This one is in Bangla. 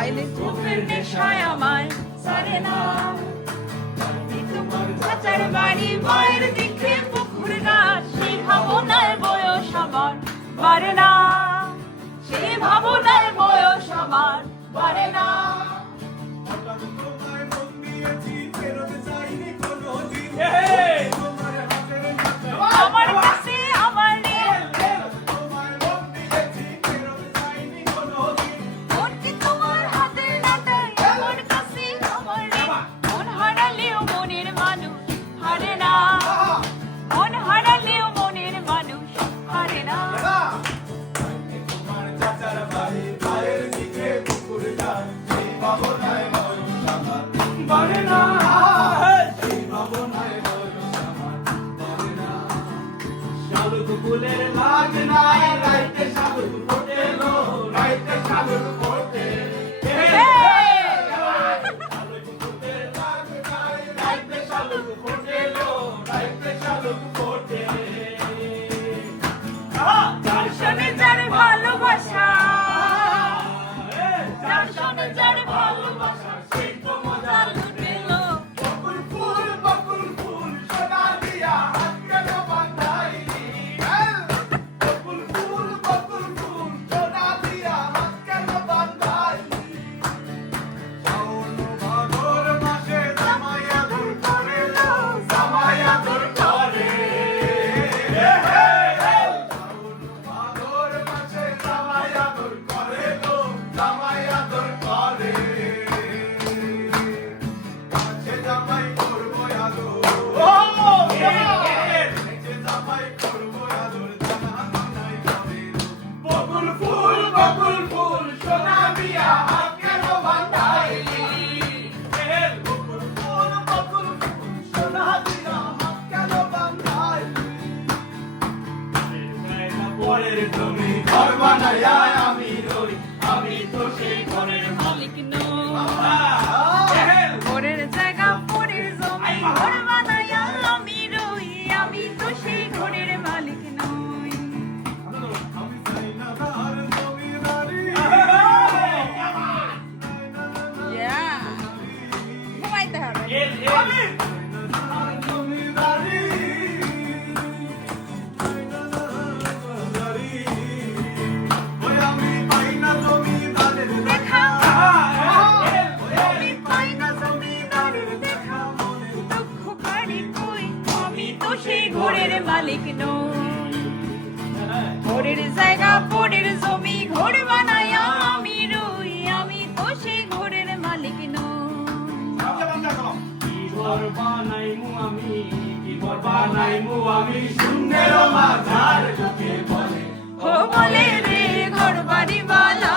আইলে চোখের নেশায় আমায় সারে না। তোমার চাচার বাড়ি মায়ের দিকে পুকুর গাছ, সেই ভাবনায় বয়স আমার বাড়ে না, সেই ভাবনায় বয়স আমার বাড়ে না। আমার কাছে আমার তোমার হাতের নাটাই, আমার কাছে আমার মন হারালেও মনের মানুষ হারে না, মন হারালেও মনের মানুষ হারে না। ফুলের লাগ নাই রাইতে শালুক ফোটে লো, রাইতে শালুক ফোটে। শালুক ফুলের লাগ নাই রাইতে শালুক ফোটে লো, রাইতে শালুক ফোটে। যার সনে যার ভালোবাসা, যার সনে যার ভালোবাসা, সেই তো মজা লুটে লো। বকুল ফুল সোনা দিয়া হাত কেন বাঁধাইলি? বকুল ফুল সোনা দিয়া হাত কেন বাঁধাইলি? শ্রাবণ ভাদর মাসে জামাই আদর করে লো, জামাই আদর করে। শ্রাবণ ভাদর মাসে জামাই আদর করে লো, জামাই আদর করে। কাছে জামাই করবো আদর, কাছে জামাই করবো আদর, জানা নাই যাবে। বকুল ফুল সোনা দিয়া হাত কেন বাঁধাইলি? বকুল ফুল সোনা দিয়া হাত কেন বাঁধাইলি? পরের জমি ঘর বানাইয়া আমি রই, আমি তো সেই ঘরের মালিক নই, পরের জায়গা পরের জমি ঘর বানাইয়া আমি রই, আমি তো সেই ঘরের মালিক নই। আমি চাই না তার জমিদারি। ঘুমাইতে হবে। আমি চাই না তার জমিদারি। ওই আমি পাই না জমিদারের দেখা, ওই আমি পাই না জমিদারের দেখা, দুঃখ পারি কই, আমি তো সেই ঘরের মালিক নই। ঘরের জায়গা পরের জমি ঘর বানাইয়া আমি রই, আমি তো সেই ঘরের মালিক নই। কি ঘর বানাইমু আমি, কি ঘর বানাইমু আমি, শূন্যের মাঝার লোকে বলে। ও বলে রে ঘর বাড়ি বালা,